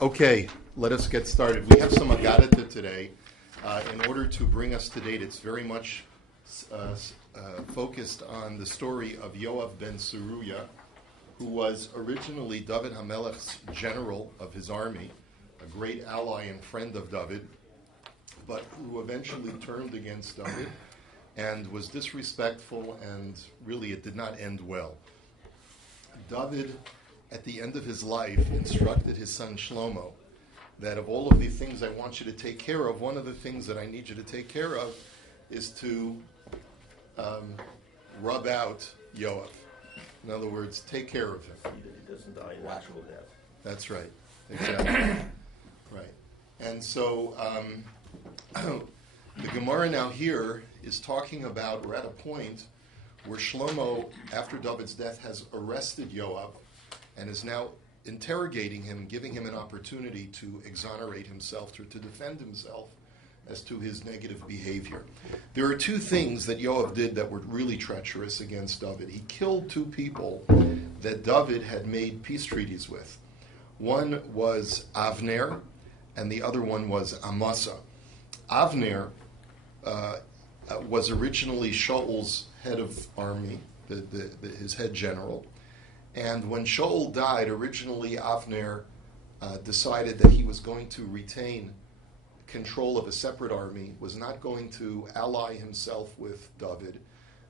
Okay, let us get started. We have some Agadata today. In order to bring us to date, it's very much focused on the story of Yoav ben Tzeruya, who was originally David HaMelech's general of his army, a great ally and friend of David, but who eventually turned against David and was disrespectful, and really it did not end well. David, at the end of his life, instructed his son Shlomo that of all of the things I want you to take care of, one of the things that I need you to take care of is to rub out Yoav. In other words, take care of him. He doesn't die a natural death. That's right. Exactly. Right. And so the Gemara now here is talking about, we're at a point where Shlomo, after David's death, has arrested Yoav and is now interrogating him, giving him an opportunity to exonerate himself, to defend himself as to his negative behavior. There are two things that Yoav did that were really treacherous against David. He killed two people that David had made peace treaties with. One was Avner, and the other one was Amasa. Avner was originally Shaul's head of army, his head general. And when Shaul died, originally Avner decided that he was going to retain control of a separate army, was not going to ally himself with David,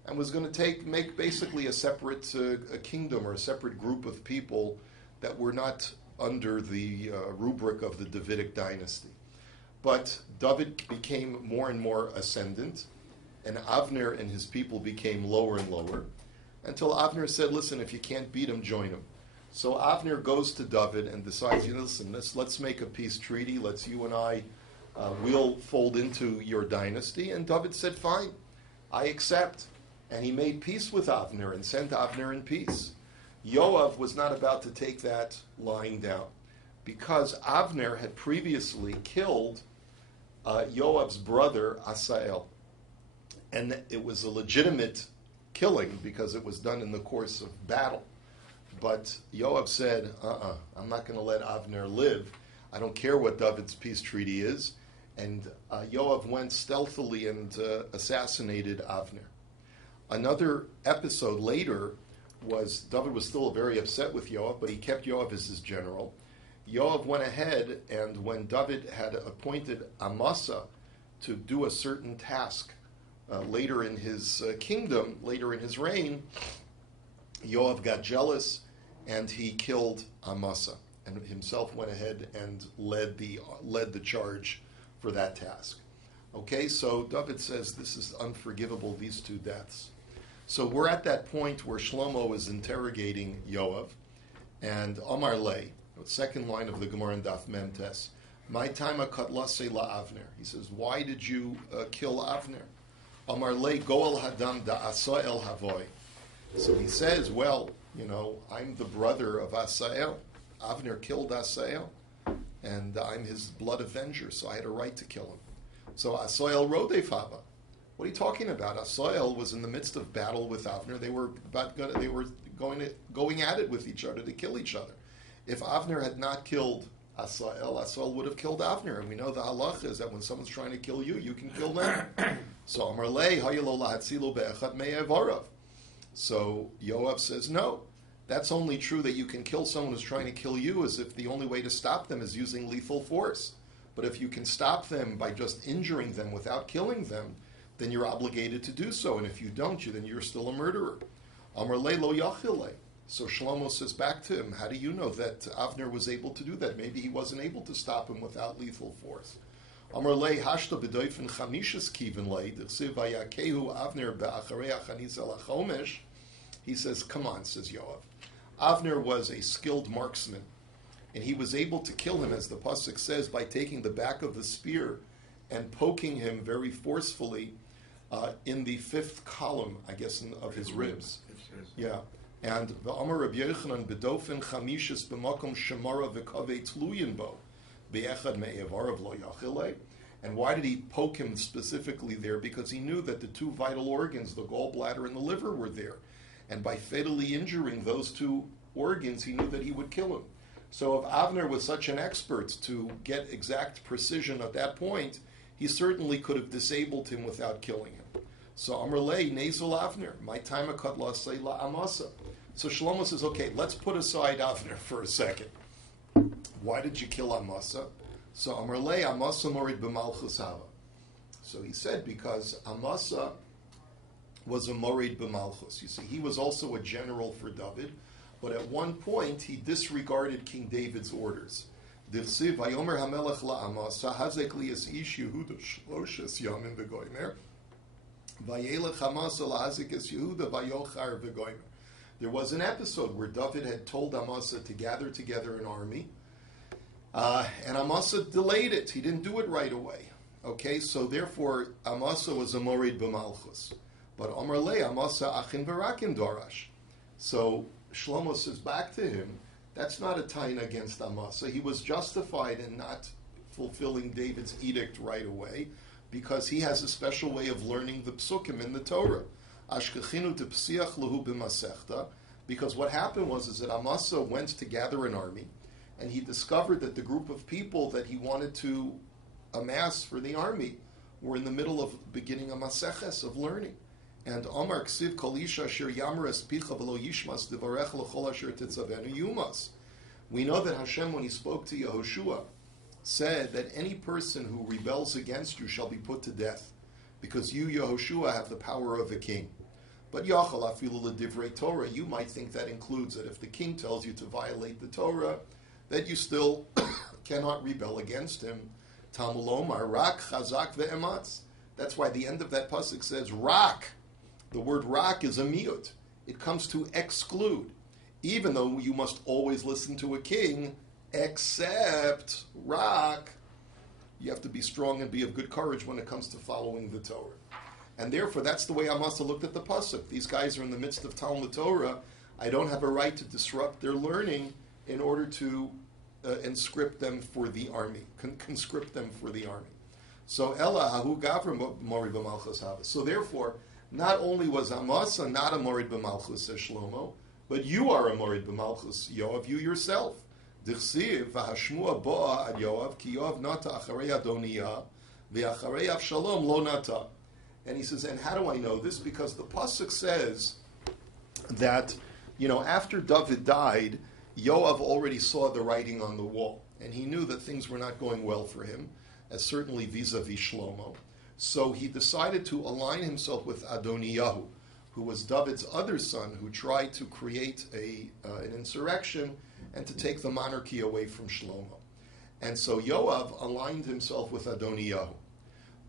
and was going to make basically a separate a kingdom or a separate group of people that were not under the rubric of the Davidic dynasty. But David became more and more ascendant, and Avner and his people became lower and lower, until Avner said, listen, if you can't beat him, join him. So Avner goes to David and decides, listen, let's make a peace treaty. You and I, we'll fold into your dynasty. And David said, fine, I accept. And he made peace with Avner and sent Avner in peace. Yoav was not about to take that lying down, because Avner had previously killed Yoav's brother, Asael. And it was a legitimate killing because it was done in the course of battle. But Yoav said, I'm not going to let Avner live. I don't care what David's peace treaty is. And Yoav went stealthily and assassinated Avner. Another episode later was David was still very upset with Yoav, but he kept Yoav as his general. Yoav went ahead, and when David had appointed Amasa to do a certain task later in his kingdom, later in his reign, Yoav got jealous and he killed Amasa, and himself went ahead and led the charge for that task. Okay, so David says this is unforgivable, these two deaths. So we're at that point where Shlomo is interrogating Yoav, and Amar Lei, the second line of the Gemara in Daf Mem Tes, my time katlase la Avner. He says, why did you kill Avner? Amar Lei goel hadam da Asael havoy. So he says, well, I'm the brother of Asael. Avner killed Asael, and I'm his blood avenger, so I had a right to kill him. So Asael rodef haba. What are you talking about? Asael was in the midst of battle with Avner. They were going at it with each other to kill each other. If Avner had not killed Asael would have killed Avner. And we know the halacha is that when someone's trying to kill you, you can kill them. So Amar Lei hayelo lahatzilu be'echad me'evarav. So Yoav says, no, that's only true that you can kill someone who's trying to kill you as if the only way to stop them is using lethal force. But if you can stop them by just injuring them without killing them, then you're obligated to do so. And if you don't, then you're still a murderer. Amar Lei lo yachile. So Shlomo says back to him, how do you know that Avner was able to do that? Maybe he wasn't able to stop him without lethal force. Amar Lei hashta b'doifen chamishas kiven lei d'chsiv vayakehu Avner be'acharei hachanisa lachomesh. He says, come on, says Yoav. Avner was a skilled marksman, and he was able to kill him, as the pasuk says, by taking the back of the spear and poking him very forcefully in the fifth column, I guess, of his ribs. Yeah. And v'amar Rabbi Yochanan bedofen chamishas b'makom shemara v'kavei tluyin bo be'echad me'evarav lo yachile. And why did he poke him specifically there? Because he knew that the two vital organs, the gallbladder and the liver, were there. And by fatally injuring those two organs, he knew that he would kill him. So if Avner was such an expert to get exact precision at that point, he certainly could have disabled him without killing him. So Amar Lei Nezel Avner, my time akad la say la amasa. So Shlomo says, okay, let's put aside Avner for a second. Why did you kill Amasa? So Amar Lei Amasa morid b'malchus hava. So he said because Amasa was a morid b'malchus. You see, he was also a general for David, but at one point he disregarded King David's orders. Dirsiv vayomer hamelech la'amasa hazek li es ish Yehuda shloshes yamim v'goymer vayelech Amasa lahazek es Yehuda vayochar v'goymer. There was an episode where David had told Amasa to gather together an army, and Amasa delayed it. He didn't do it right away. Okay, so therefore Amasa was a morid b'malchus. But Amar Le Amasa achin v'rakim dorash. So Shlomo says back to him, that's not a taina against Amasa. He was justified in not fulfilling David's edict right away because he has a special way of learning the psukim in the Torah. Ashkechinu tepsiach lehu b'masechta. Because what happened was that Amasa went to gather an army, and he discovered that the group of people that he wanted to amass for the army were in the middle of beginning a maseches of learning. And Omar Ksiv Kolisha Asher Yamres Picha V'lo Yishmas Divarech L'chol Asher Titzavenu Yumas. We know that Hashem, when he spoke to Yehoshua, said that any person who rebels against you shall be put to death, because you, Yehoshua, have the power of a king. But Yachal Afilu L'divrei Torah, you might think that includes that if the king tells you to violate the Torah, that you still cannot rebel against him. Tamulomar Rak Chazak Ve'ematz. That's why the end of that pasuk says Rak. The word rak is a miyut. It comes to exclude. Even though you must always listen to a king, except rak, you have to be strong and be of good courage when it comes to following the Torah. And therefore, that's the way Amasa looked at the pasuk. These guys are in the midst of Talmud Torah. I don't have a right to disrupt their learning in order to inscript them for the army, conscript them for the army. So Ella Hahu Gavra Mori b'malchus Hava. So therefore, not only was Amasa not a morid b'malchus, says Shlomo, but you are a morid b'malchus, Yoav, you yourself. Dichsiv v'hashmua boa ad Yoav ki Yoav nata acharei Adoniya v'acharei Avshalom lo nata. And he says, and how do I know this? Because the pasuk says that, after David died, Yoav already saw the writing on the wall, and he knew that things were not going well for him, as certainly vis-a-vis Shlomo. So he decided to align himself with Adoniyahu, who was David's other son, who tried to create an insurrection and to take the monarchy away from Shlomo. And so Yoav aligned himself with Adoniyahu.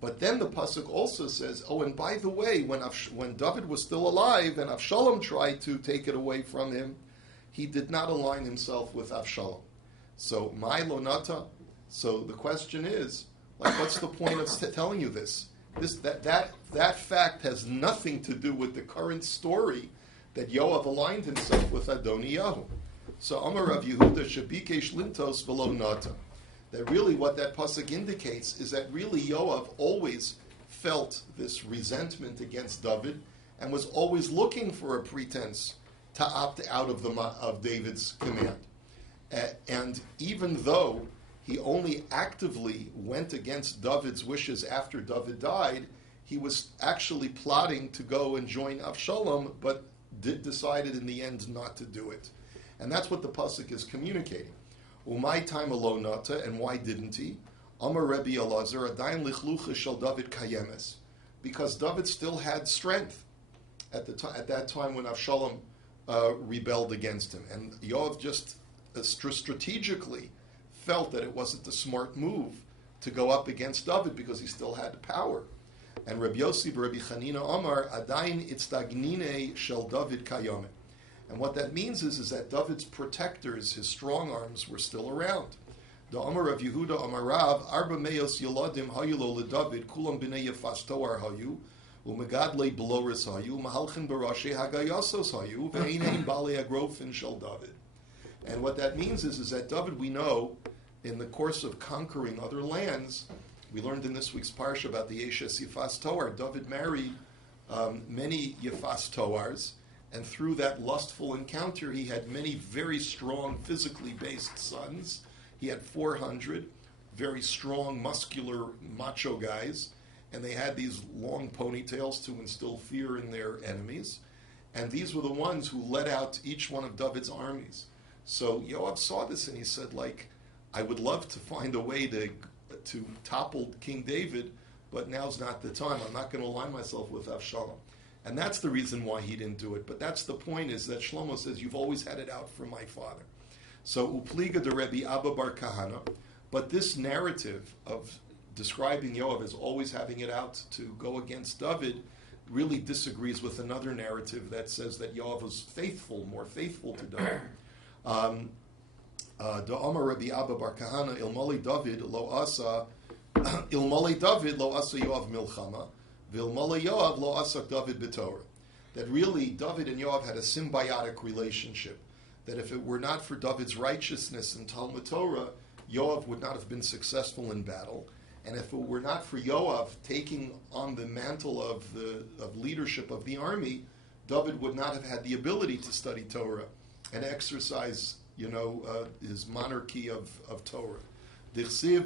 But then the pasuk also says, and by the way, when David was still alive and Avshalom tried to take it away from him, he did not align himself with Avshalom. So, my lonata. So the question is, what's the point of telling you this? That fact has nothing to do with the current story that Yoav aligned himself with Adoniyahu. So Amar Rav Yehuda Shabikesh Lintos V'lo Nata. That really what that pasuk indicates is that really Yoav always felt this resentment against David and was always looking for a pretense to opt out of David's command. And even though he only actively went against David's wishes after David died, he was actually plotting to go and join Avshalom, but decided in the end not to do it. And that's what the pasuk is communicating. Umay time alone nata, and why didn't he? Amar Rabbi Elazar adayin lichlucha shel David kayemes, because David still had strength at that time when Avshalom rebelled against him, and Yoav just strategically felt that it wasn't the smart move to go up against David because he still had power. And Rabbi Yossi Rabbi Chanina Amar adayin itzdagnine shel David kayame. And what that means is that David's protectors, his strong arms, were still around. The Amar of Yehuda Amar Rav, Arba Meos Yeladim Hayulo LeDavid, Kulam B'nei Yefas Toar Hayu, Umegadle Beloris Hayu, Mahalchin Barashe Hagayasos Hayu, Ve'ein Bale Agrofin Shel David. And what that means is that David, we know, in the course of conquering other lands, we learned in this week's parsha about the Yeshes Yefas Toar. David married many Yefas Toars, And through that lustful encounter, he had many very strong, physically based sons. He had 400 very strong, muscular, macho guys, and they had these long ponytails to instill fear in their enemies. And these were the ones who led out each one of David's armies. So Yoav saw this and he said, like, I would love to find a way to topple King David, but now's not the time. I'm not going to align myself with Avshalom. And that's the reason why he didn't do it. But that's the point, is that Shlomo says, you've always had it out for my father. So, Upliga de Rabbi Abba bar Kahana. But this narrative of describing Yoav as always having it out to go against David really disagrees with another narrative that says that Yoav was faithful, more faithful to David. The Amar Rabbi Abba bar Kahana, Ilmali David lo asa Yoav milchama. Yoav lo asak David b'Torah. That really David and Yoav had a symbiotic relationship. That if it were not for David's righteousness in Talmud-Torah, Yoav would not have been successful in battle. And if it were not for Yoav taking on the mantle of leadership of the army, David would not have had the ability to study Torah and exercise, his monarchy of Torah. As the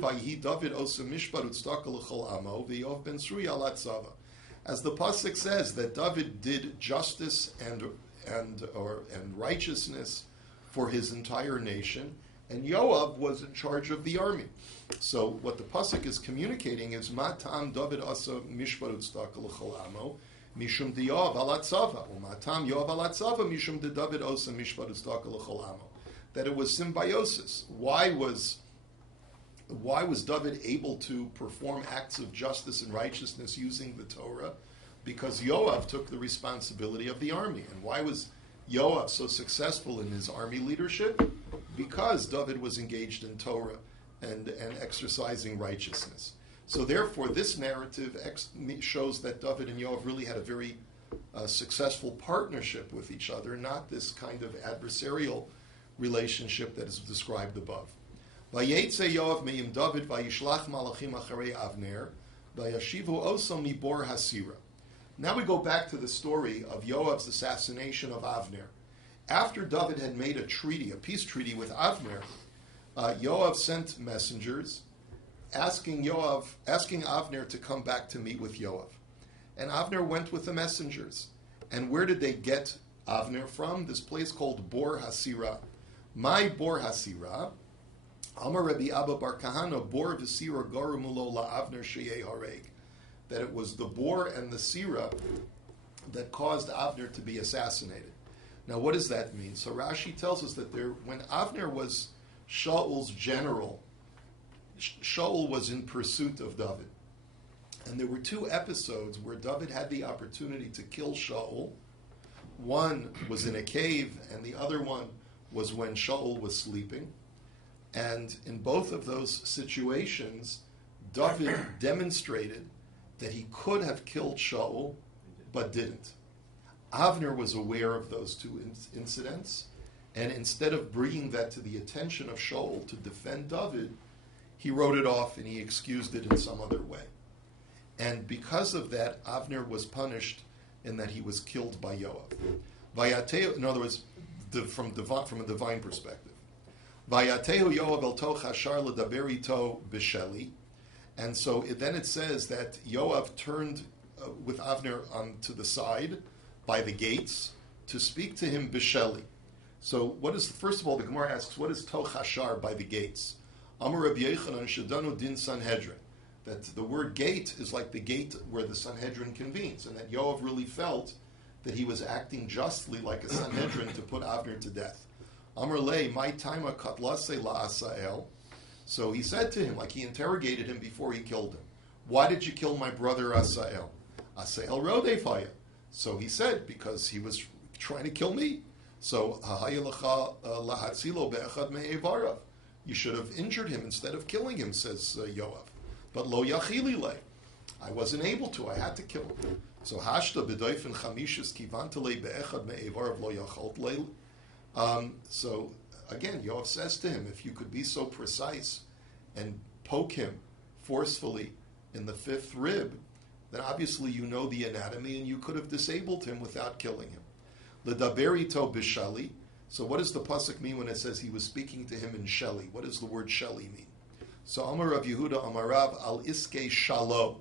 pasuk says that David did justice and righteousness for his entire nation, and Yoav was in charge of the army. So what the pasuk is communicating is Matam David asa mishpat utztaka l'chol amo mishum Yoav alatzava, umatam Yoav alatzava mishum de David asa mishpat utztaka l'chol amo. That it was symbiosis. Why was David able to perform acts of justice and righteousness using the Torah? Because Yoav took the responsibility of the army. And why was Yoav so successful in his army leadership? Because David was engaged in Torah and exercising righteousness. So therefore, this narrative shows that David and Yoav really had a very successful partnership with each other, not this kind of adversarial relationship that is described above. Vayetze Yoav me'im David vayishlach malachim acharei Avner vayashivu oso mibor hasira. Now we go back to the story of Yoav's assassination of Avner. After David had made a peace treaty with Avner, Yoav sent messengers asking Avner to come back to meet with Yoav. And Avner went with the messengers. And where did they get Avner from? This place called Bor Hasira. My Bor Hasira, Amar Rabbi Abba bar Kahana, Bor Hasira Garumulo la Avner Sheyeh Hareg. That it was the Bor and the Sira that caused Avner to be assassinated. Now, what does that mean? So Rashi tells us that when Avner was Shaul's general, Shaul was in pursuit of David. And there were two episodes where David had the opportunity to kill Shaul. One was in a cave, and the other one was when Shaul was sleeping. And in both of those situations, David demonstrated that he could have killed Shaul, but didn't. Avner was aware of those two incidents, and instead of bringing that to the attention of Shaul to defend David, he wrote it off and he excused it in some other way. And because of that, Avner was punished in that he was killed by Yoav. In other words, from a divine perspective. Vayatehu Yoav el toch hashar ledaber ito b'sheli. And so then it says that Yoav turned with Avner to the side by the gates to speak to him b'sheli. So first of all, the Gemara asks, what is toch hashar, by the gates? Amar Rabbi Yochanan shedanu din Sanhedrin. That the word gate is like the gate where the Sanhedrin convenes, and that Yoav really felt that he was acting justly like a Sanhedrin to put Avner to death. Amar lei, my taima katlase la asael. So he said to him, like he interrogated him before he killed him, why did you kill my brother Asael? Asael rodefaya. So he said, because he was trying to kill me. So you should have injured him instead of killing him, says Yoav. But lo yachili le, I wasn't able to. I had to kill him. So hashta b'doifen chamishis kivantele be'echad me'evarav lo yachot le. So again, Yoav says to him, if you could be so precise and poke him forcefully in the fifth rib, then obviously you know the anatomy and you could have disabled him without killing him. L'daberito b'shali. So what does the pasuk mean when it says he was speaking to him in Sheli? What does the word Sheli mean? So Amar Rav Yehuda Amar Rav al iske shalo.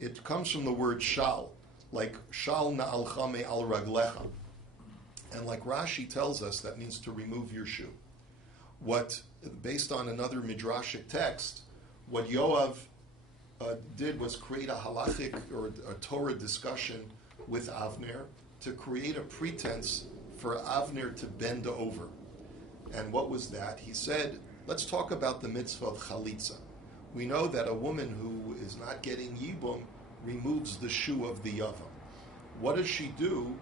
It comes from the word shal, like shal na'alcha al raglecha. And like Rashi tells us, that means to remove your shoe. What, based on another midrashic text, what Yoav did was create a halachic or a Torah discussion with Avner to create a pretense for Avner to bend over. And what was that? He said, let's talk about the mitzvah of chalitza. We know that a woman who is not getting yibum removes the shoe of the yavam. What does she do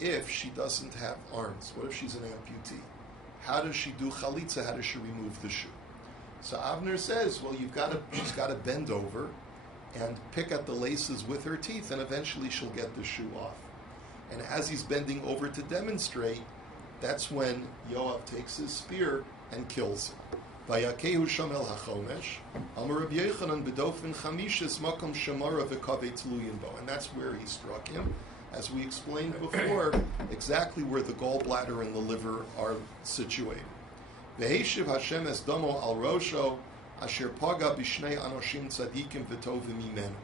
if she doesn't have arms? What if she's an amputee? How does she do chalitza? How does she remove the shoe? So Avner says, well, she's got to bend over and pick at the laces with her teeth, and eventually she'll get the shoe off. And as he's bending over to demonstrate, that's when Yoav takes his spear and kills him. Vayakehu shamel hachomesh, Amar Rabbi Yochanan bedofin chamishis makom shemara v'kavei tluyin bo. And that's where he struck him. As we explained before, exactly where the gallbladder and the liver are situated. V'heishiv Hashem es domo al rosho, asher paga b'shnei anoshim tzadikim v'tovim imenu.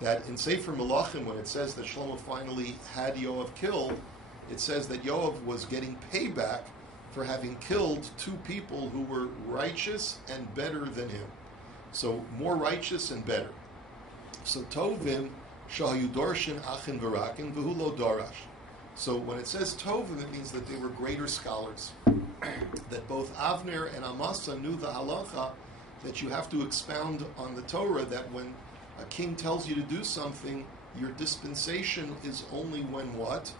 That in Sefer Melachim, when it says that Shlomo finally had Yoav killed, it says that Yoav was getting payback for having killed two people who were righteous and better than him. So more righteous and better. So Tovim shahayu dorshin achin v'rakin v'hu lo darash. So when it says Tovim, it means that they were greater scholars. That both Avner and Amasa knew the halacha that you have to expound on the Torah, that when a king tells you to do something, your dispensation is only when what?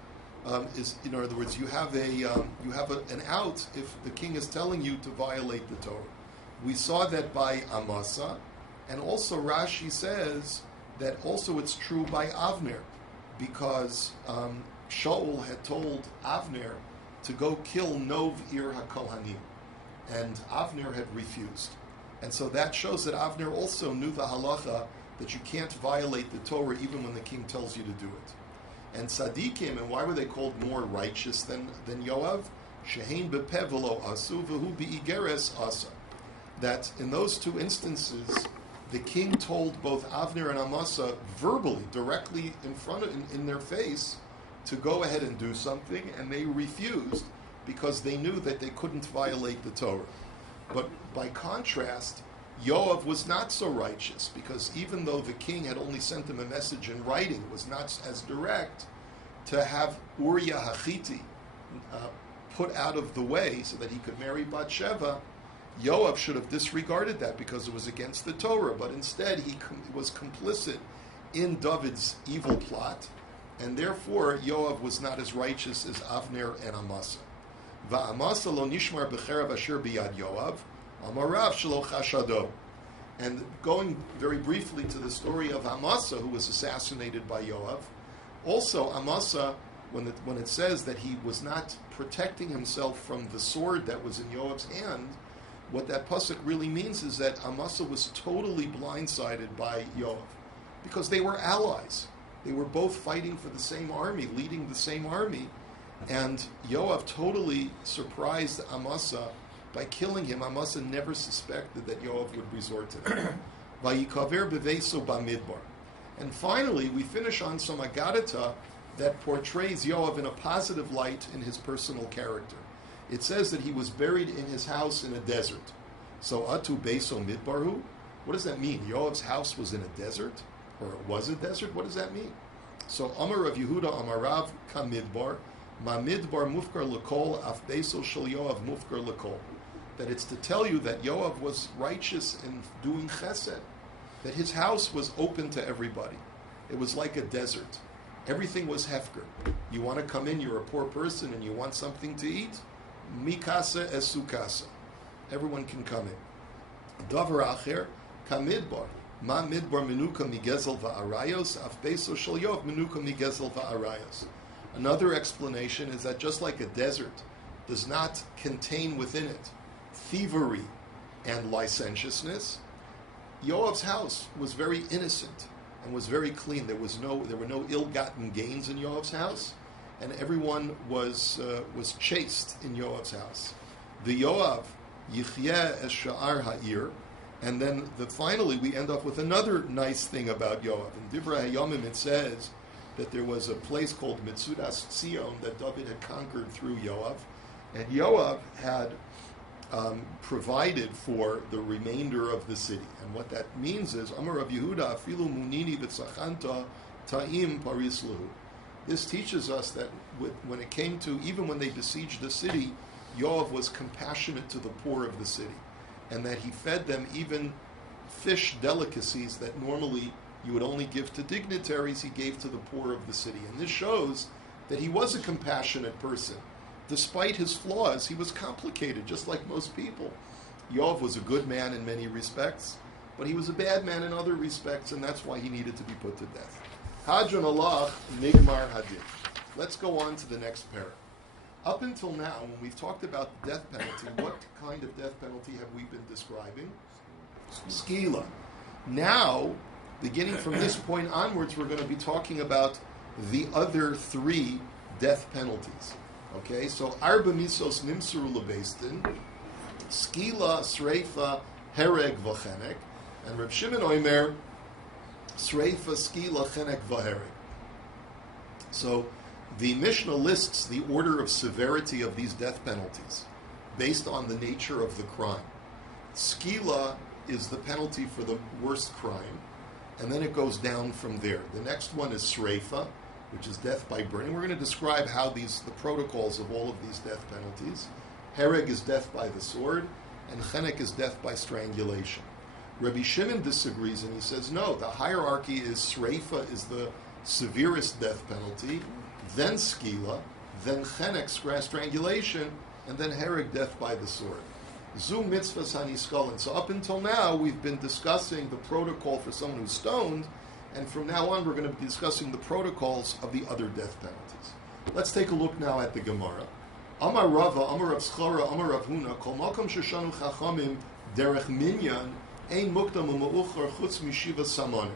In other words, you have an out if the king is telling you to violate the Torah. We saw that by Amasa, and also Rashi says that also it's true by Avner, because Shaul had told Avner to go kill Nov Ir HaKohanim, and Avner had refused. And so that shows that Avner also knew the halacha that you can't violate the Torah even when the king tells you to do it. And tzaddikim, and why were they called more righteous than Yoav? Shehein bepeh v'lo asu v'hu bi'igeres asa. That in those two instances, the king told both Avner and Amasa verbally, directly in their face, to go ahead and do something, and they refused because they knew that they couldn't violate the Torah. But by contrast, Yoav was not so righteous, because even though the king had only sent him a message in writing, was not as direct, to have Uriah Hachiti put out of the way so that he could marry Bathsheba, Yoav should have disregarded that because it was against the Torah, but instead he was complicit in David's evil plot, and therefore Yoav was not as righteous as Avner and Amasa. Va'amasa lo nishmar b'cherav asher biyad Yoav, amarav shelo chashado. And going very briefly to the story of Amasa, who was assassinated by Yoav, also Amasa, when it says that he was not protecting himself from the sword that was in Yoav's hand, what that pasuk really means is that Amasa was totally blindsided by Yoav, because they were allies. They were both fighting for the same army, leading the same army, and Yoav totally surprised Amasa by killing him. Amasa never suspected that Yoav would resort to him. Vayikaver beveso bamidbar. And finally, we finish on some Agadata that portrays Yoav in a positive light in his personal character. It says that he was buried in his house in a desert. So atu beso midbaru. What does that mean? Yoav's house was in a desert? Or it was a desert? What does that mean? So Amar of Yehuda Amarav kamidbar. Ma midbar mufkar lakol af beso shel Yoav mufkar lakol. That it's to tell you that Yoav was righteous in doing chesed. That his house was open to everybody. It was like a desert. Everything was hefker. You want to come in, you're a poor person, and you want something to eat? Mikasa es sukasa. Everyone can come in. Davar acher, kamidbar. Ma midbar menuka migezel va'arayos, af beso shel Yoav menuka migezel va'arayos. Another explanation is that just like a desert does not contain within it thievery and licentiousness, Yoav's house was very innocent and was very clean. There were no ill-gotten gains in Yoav's house, and everyone was chased in Yoav's house. The Yoav, Yichyeh es sha'ar ha'ir, and then finally we end up with another nice thing about Yoav. In Divrei HaYomim it says that there was a place called Mitzudas Tzion that David had conquered through Yoav, and Yoav had provided for the remainder of the city. And what that means is, Amar Rav Yehuda, Afilu munini v'tzachanta ta'im parisluhu. This teaches us that when it came to, even when they besieged the city, Yoav was compassionate to the poor of the city, and that he fed them even fish delicacies that normally you would only give to dignitaries, he gave to the poor of the city. And this shows that he was a compassionate person. Despite his flaws, he was complicated, just like most people. Yoav was a good man in many respects, but he was a bad man in other respects, and that's why he needed to be put to death. Hadron Allah Nigmar Hadid. Let's go on to the next pair. Up until now, when we've talked about the death penalty, what kind of death penalty have we been describing? Skila. Now, beginning from this point onwards, we're going to be talking about the other three death penalties. Okay, so Arba Misos Nimsuru Lebeistin, Skila, Sreifa, Hereg, Vachenek, and Reb Shimon Oimer, Sreifa, Skila, Chenek, Vahereg. So the Mishnah lists the order of severity of these death penalties based on the nature of the crime. Skila is the penalty for the worst crime, and then it goes down from there. The next one is Sreifa, which is death by burning. We're going to describe how the protocols of all of these death penalties. Hereg is death by the sword, and Chenek is death by strangulation. Rabbi Shimon disagrees, and he says, no, the hierarchy is Sreifa is the severest death penalty, then Skila, then Chenek, strangulation, and then Hereg, death by the sword. Zu mitzvah haniskalin. So up until now, we've been discussing the protocol for someone who's stoned, and from now on, we're going to be discussing the protocols of the other death penalties. Let's take a look now at the Gemara. Amar Rava, Amar Rav Schara, Amar Rav Huna, Kol Malkam Sheshanu Chachamim Derech Minyan Ein Mukdam U'Ma'uchar Chutz Mishiva Samanim.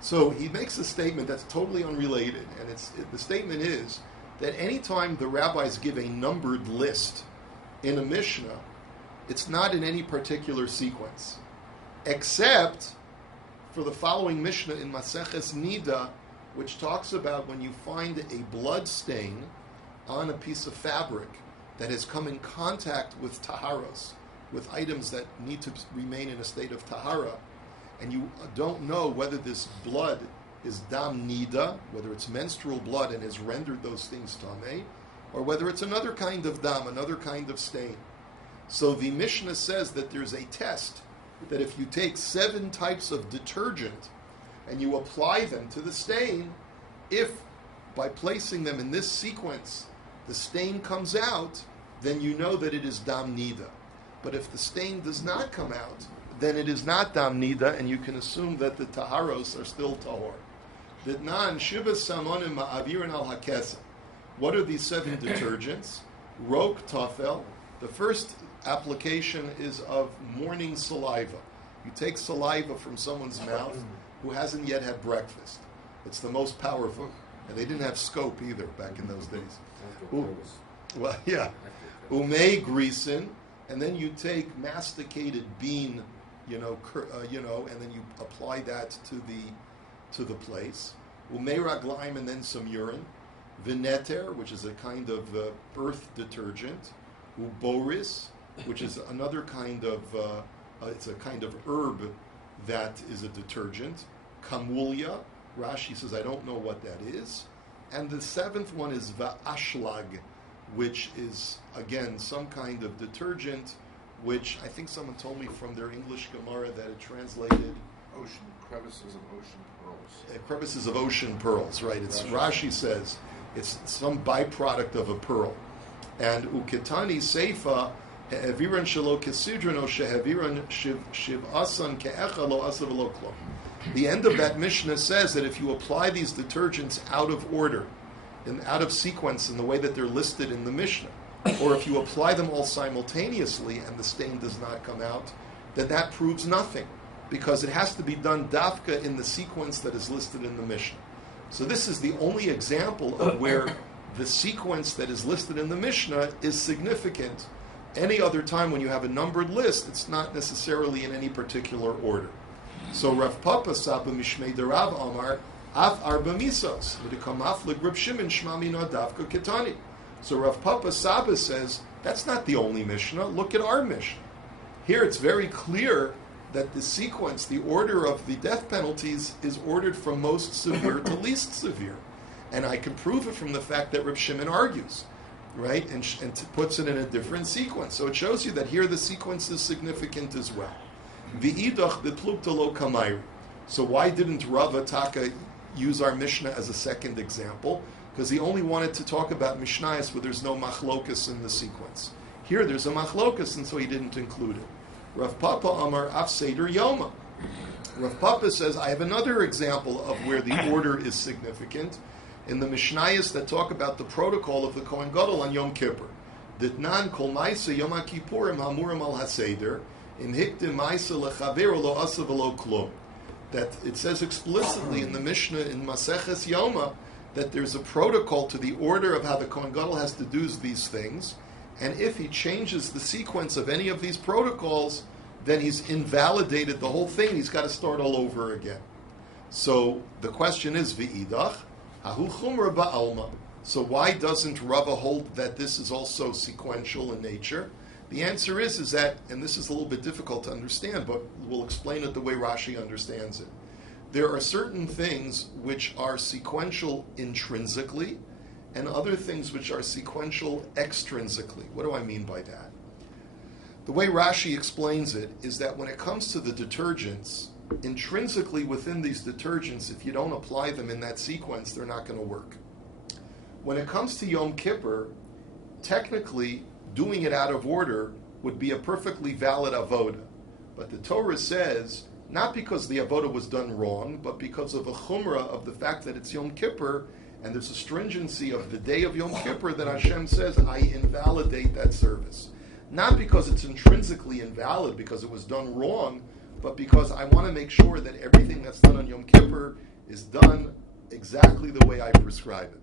So he makes a statement that's totally unrelated, and the statement is that anytime the rabbis give a numbered list in a Mishnah, it's not in any particular sequence, except for the following Mishnah in Maseches Nida, which talks about when you find a blood stain on a piece of fabric that has come in contact with taharos, with items that need to remain in a state of tahara, and you don't know whether this blood is dam nida, whether it's menstrual blood and has rendered those things tameh, or whether it's another kind of dam, another kind of stain. So the Mishnah says that there's a test that if you take 7 types of detergent and you apply them to the stain, if by placing them in this sequence the stain comes out, then you know that it is dam nida. But if the stain does not come out, then it is not dam nida, and you can assume that the taharos are still tahor. Ditnan shivas samonim ma'avirin al hakesa. What are these 7 detergents? Rok tafel. The first application is of morning saliva. You take saliva from someone's mouth who hasn't yet had breakfast. It's the most powerful. And they didn't have scope either back in those days. Well, yeah. Umei grisin, and then you take masticated bean, and then you apply that to the place. Umei raglaim, and then some urine. Vineter, which is a kind of earth detergent. Uboris, which is another kind of, it's a kind of herb that is a detergent. Kamulia, Rashi says, I don't know what that is. And the 7th one is va'ashlag, which is, again, some kind of detergent, which I think someone told me from their English Gemara that it translated... Crevices of ocean pearls. Crevices of ocean pearls, right. It's Rashi says it's some byproduct of a pearl. And uketani seifa he'eviran shelo kesidron o sheheviran shivasan ke'echa lo asav lo klom. The end of that Mishnah says that if you apply these detergents out of order, and out of sequence in the way that they're listed in the Mishnah, or if you apply them all simultaneously and the stain does not come out, then that proves nothing, because it has to be done dafka in the sequence that is listed in the Mishnah. So this is the only example of where the sequence that is listed in the Mishnah is significant. Any other time when you have a numbered list, it's not necessarily in any particular order. So Rav Papa Saba Mishmei Derav Amar Av Arba Misos V'Dikamaf Reb Shimon Shmami Davka Ketani. So Rav Papa Saba says that's not the only Mishnah. Look at our Mishnah. Here it's very clear that the sequence, the order of the death penalties, is ordered from most severe to least severe. And I can prove it from the fact that Reb Shimon argues, right, and puts it in a different sequence. So it shows you that here the sequence is significant as well. V'idach b'plugta lo kamayri. So why didn't Rava Taka use our Mishnah as a second example? Because he only wanted to talk about Mishnayos where there's no machlokas in the sequence. Here there's a machlokas, and so he didn't include it. Rav Papa Amar Af Seder Yoma. Rav Papa says, I have another example of where the order is significant in the Mishnayos that talk about the protocol of the Kohen Gadol on Yom Kippur. Ditnan kol ma'isa Yom Kippurim hamurim al haseder im hiktim ma'isa lechaver lo asa v'lo klum. That it says explicitly in the Mishnah in Maseches Yoma that there's a protocol to the order of how the Kohen Gadol has to do these things. And if he changes the sequence of any of these protocols, then he's invalidated the whole thing. He's got to start all over again. So the question is, v'idach, hahu chumra ba'alma. So why doesn't Rava hold that this is also sequential in nature? The answer is that, and this is a little bit difficult to understand, but we'll explain it the way Rashi understands it. There are certain things which are sequential intrinsically, and other things which are sequential extrinsically. What do I mean by that? The way Rashi explains it is that when it comes to the detergents, intrinsically within these detergents, if you don't apply them in that sequence, they're not going to work. When it comes to Yom Kippur, technically, doing it out of order would be a perfectly valid avodah. But the Torah says, not because the avodah was done wrong, but because of a chumrah of the fact that it's Yom Kippur, and there's a stringency of the day of Yom Kippur that Hashem says, I invalidate that service. Not because it's intrinsically invalid, because it was done wrong, but because I want to make sure that everything that's done on Yom Kippur is done exactly the way I prescribe it.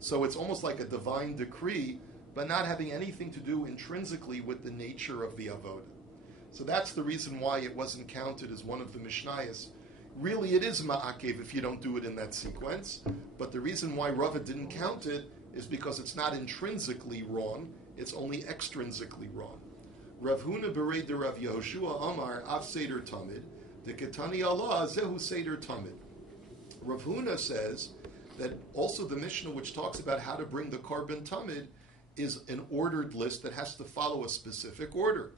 So it's almost like a divine decree, but not having anything to do intrinsically with the nature of the avodah. So that's the reason why it wasn't counted as one of the Mishnayos. Really, it is ma'akev if you don't do it in that sequence. But the reason why Rava didn't count it is because it's not intrinsically wrong. It's only extrinsically wrong. Rav Huna berei de Rav Yehoshua Amar Av Seder Tamid de Ketani Allah Zehu Seder Tamid. Rav Huna says that also the Mishnah which talks about how to bring the Korban Tamid is an ordered list that has to follow a specific order.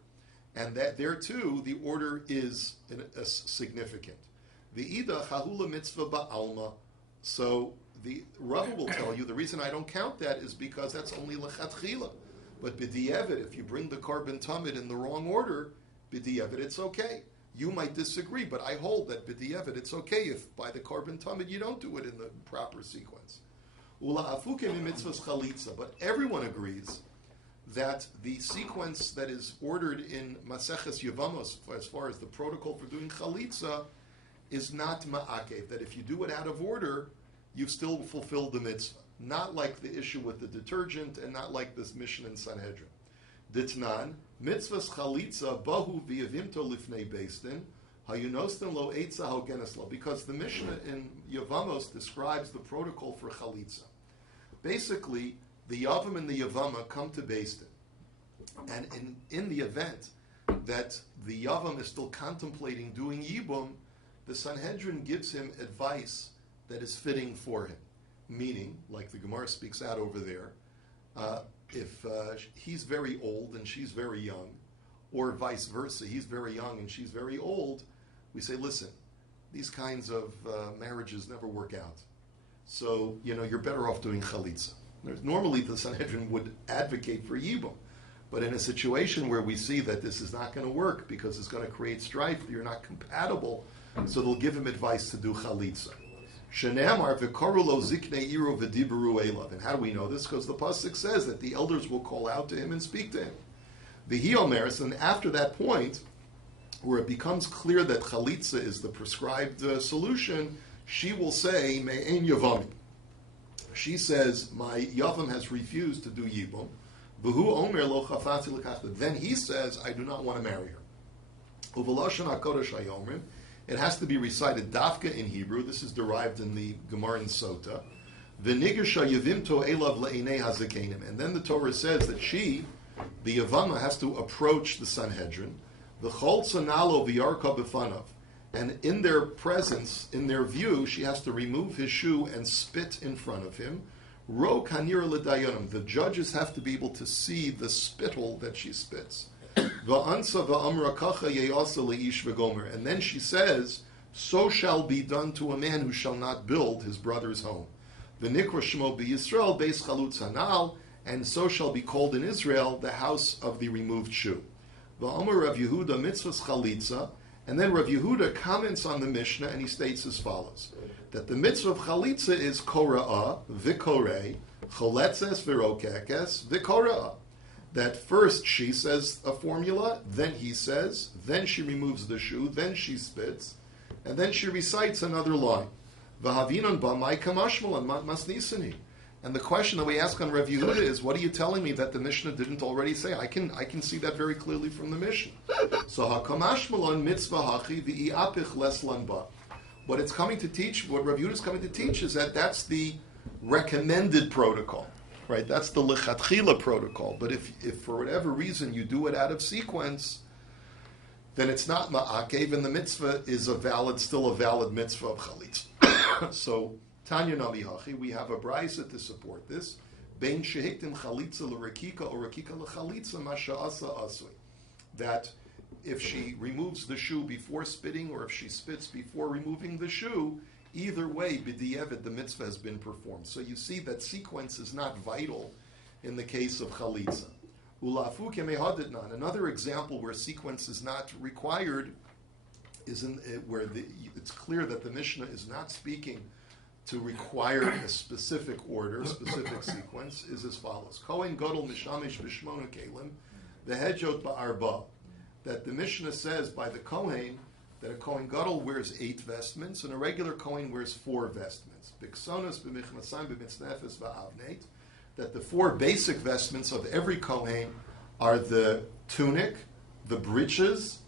And that there too, the order is significant. The Ida Chahula Mitzvah Ba'alma. So the Rabbi will tell you the reason I don't count that is because that's only Lechatchila. But B'di'evet, if you bring the Korban Tamid in the wrong order, B'di'evet it's okay. You might disagree, but I hold that B'di'evet it's okay if by the Korban Tamid you don't do it in the proper sequence. Ula Afuke Mitzvah's Chalitza. But everyone agrees that the sequence that is ordered in Maseches Yevamos, as far as the protocol for doing Chalitza, is not ma'akev, that if you do it out of order, you've still fulfilled the mitzvah. Not like the issue with the detergent, and not like this mission in Sanhedrin. Ditnan, mitzvahs chalitza bahu v'yavimto lifnei beit-din, hayunostin lo eitza hogeneslo, because the Mishnah in Yevamos describes the protocol for chalitza. Basically, the Yavam and the Yavama come to beit-din, and in the event that the Yavam is still contemplating doing Yibum, the Sanhedrin gives him advice that is fitting for him. Meaning, like the Gemara speaks out over there, if he's very old and she's very young, or vice versa, he's very young and she's very old, we say, listen, these kinds of marriages never work out. So, you're better off doing chalitza. Normally the Sanhedrin would advocate for Yibum, but in a situation where we see that this is not going to work because it's going to create strife, you're not compatible, so they'll give him advice to do chalitza. Shene'amar v'koru lo ziknei iru v'diberu elav. And how do we know this? Because the pasuk says that the elders will call out to him and speak to him. The Hiomeris, and after that point, where it becomes clear that chalitza is the prescribed solution, she will say, Me'en Yavami. she says, my Yavam has refused to do Yibum. V'hu omer lo chafati l'kachta. Then he says, I do not want to marry her. Uveloshan HaKodesh HaYomrim. It has to be recited dafka in Hebrew. This is derived in the Gemara in Sota. V'nigersha yavimto elav le'enei hazakenim. And then the Torah says that she, the Yavama, has to approach the Sanhedrin. V'chol tzanalo v'yarka b'fanav. And in their presence, in their view, she has to remove his shoe and spit in front of him. Ro kanira l'dayanim. The judges have to be able to see the spittle that she spits. Va'ansa va'amra kacha ye'asa le'ish v'gomer. And then she says, so shall be done to a man who shall not build his brother's home. V'nikra shmo b'Yisrael beis chalutz hanal. And so shall be called in Israel the house of the removed shoe. Va'amar Rav Yehuda mitzvahs chalitza. And then Rav Yehuda comments on the Mishnah and he states as follows, that the mitzvah of chalitza is kora'ah, v'korei, choletzes v'rokekes, v'kora'ah. That first she says a formula, then he says, then she removes the shoe, then she spits, and then she recites another line. V'havinon b'mai kamashmalan masnisani. And the question that we ask on Rav Yehuda is, what are you telling me that the Mishnah didn't already say? I can see that very clearly from the Mishnah. So hakamashmalon mitzvah hachi v'iapich leslan ba. What it's coming to teach, what Rav Yehuda is coming to teach, is that that's the recommended protocol, right? That's the lechatchila protocol. But if for whatever reason you do it out of sequence, then it's not ma'akev, and the mitzvah is still a valid mitzvah of chalitz. So Tanya Navi Hachi, we have a brisa to support this. Bein shehiktim chalitza l'rakika or rakika l'chalitza masha'asa asui. That if she removes the shoe before spitting or if she spits before removing the shoe, either way, b'di'evet, the mitzvah has been performed. So you see that sequence is not vital in the case of chalitza. Ulafu kemehaditnan. Another example where sequence is not required is where it's clear that the Mishnah is not speaking to require a specific order, specific sequence, is as follows. Kohen Gadol Mishamish Bishmona Kalim, the Hedjot Ba'arba. That the Mishnah says by the Kohen that a Kohen Gadol wears 8 vestments and a regular Kohen wears 4 vestments. Biksonos b'michmasayim b'mitznefes va'avneit. That the 4 basic vestments of every Kohen are the tunic, the breeches,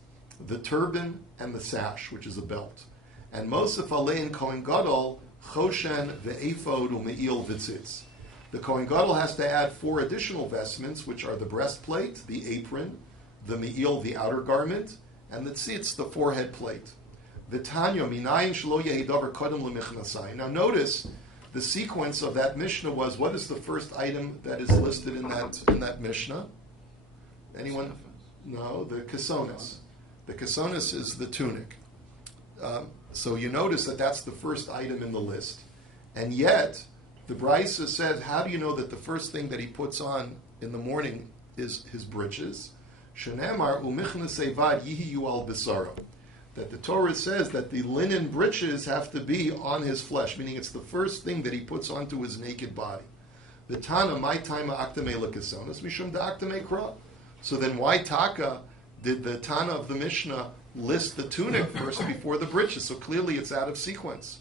the turban, and the sash, which is a belt. And Mosef Alein Kohen Gadol Choshen ve'ephod u'me'il v'tzitz. The Kohen Gadol has to add 4 additional vestments, which are the breastplate, the apron, the me'il, the outer garment, and the tzitz, the forehead plate. V'tanya minayin shelo yehi davar kodem l'michnasayim. Now notice the sequence of that Mishnah was, what is the first item that is listed in that Mishnah? Anyone? No, the kesonis. The kesonis is the tunic. So you notice that that's the first item in the list. And yet, the Brisa said, how do you know that the first thing that he puts on in the morning is his breeches? Shenemar umichna sevad yihiyu al bisaro. That the Torah says that the linen breeches have to be on his flesh, meaning it's the first thing that he puts onto his naked body. The Tana, my time aktame l'kesonis, mishum da'aktame kra. So then why taka did the Tana of the Mishnah list the tunic first before the breeches? So clearly it's out of sequence.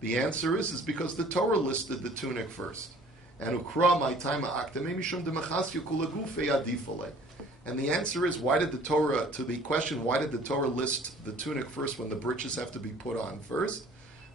The answer is because the Torah listed the tunic first. And ukra my time aktame mishum demachasyu kulagufe adifale. And the answer is, why did the Torah, to the question, why did the Torah list the tunic first when the breeches have to be put on first?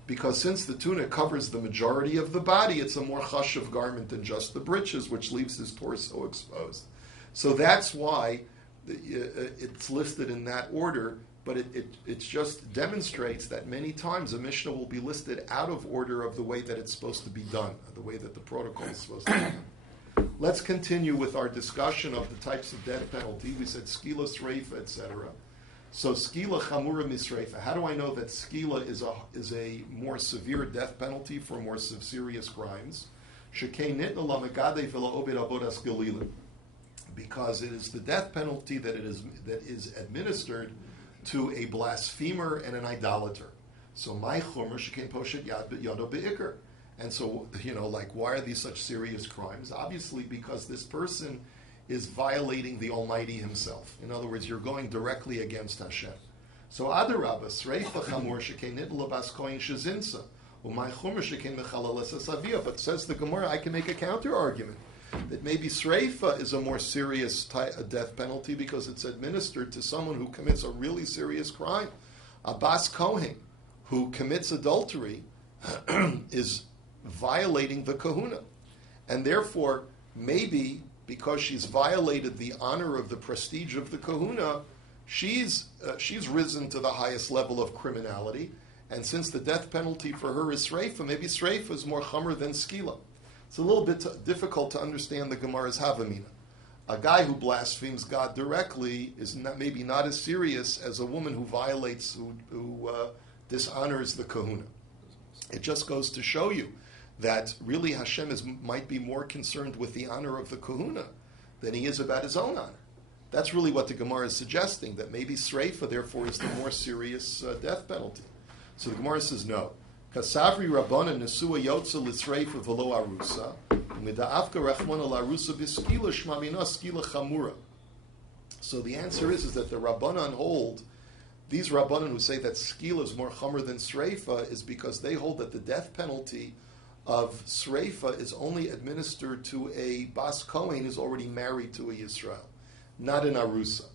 Because since the tunic covers the majority of the body, it's a more chashuv garment than just the breeches, which leaves his torso exposed. So that's why it's listed in that order, but it just demonstrates that many times a Mishnah will be listed out of order of the way that it's supposed to be done, the way that the protocol is supposed to be done. Let's continue with our discussion of the types of death penalty. We said skila, sreifa, etc. So skila, chamura, misreifa. How do I know that skila is a more severe death penalty for more serious crimes? Because it is the death penalty that is administered to a blasphemer and an idolater. So my chumra shekain poshet yado beikar. And so, why are these such serious crimes? Obviously, because this person is violating the Almighty Himself. In other words, you're going directly against Hashem. So, adarabba, sreifa chamor shekein nidla bas koyin shezinsa, But says the Gemara, I can make a counter argument that maybe sreifa is a more serious death penalty because it's administered to someone who commits a really serious crime. A bas kohen who commits adultery is violating the kahuna, and therefore maybe because she's violated the honor of the prestige of the kahuna, she's risen to the highest level of criminality. And since the death penalty for her is sreifa, maybe sreifa is more chamer than skila. It's a little bit difficult to understand the Gemara's havamina. A guy who blasphemes God directly is maybe not as serious as a woman who violates, who dishonors the kahuna. It just goes to show you that really Hashem might be more concerned with the honor of the kahuna than he is about his own honor. That's really what the Gemara is suggesting, that maybe sreifa, therefore, is the more serious death penalty. So the Gemara says no. Kasavri Rabbanan Nesua Yotza Litzreifa Velo Arusa, Mida'afka Rachmana Larusa Biskila Shmamina Skila Chamura. So the answer is that the Rabbanan hold, these Rabbanan who say that skila is more chamer than sreifa, is because they hold that the death penalty of sreifa is only administered to a bas kohen who's already married to a Yisrael, not an arusa.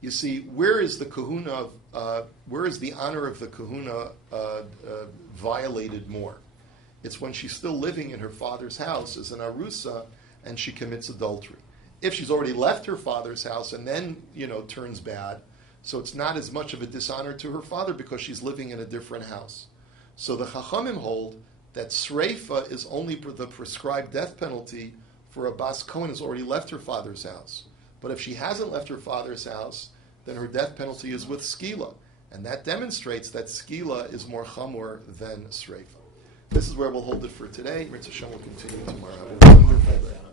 You see, where is the kahuna? Where is the honor of the kahuna violated more? It's when she's still living in her father's house as an arusa and she commits adultery. If she's already left her father's house and then turns bad, so it's not as much of a dishonor to her father because she's living in a different house. So the Chachamim hold that sreifa is only the prescribed death penalty for a bas kohen who's already left her father's house. But if she hasn't left her father's house, then her death penalty is with skila. And that demonstrates that skila is more chamor than sreifa. This is where we'll hold it for today. Mirza Hashem will continue tomorrow. Have a wonderful day.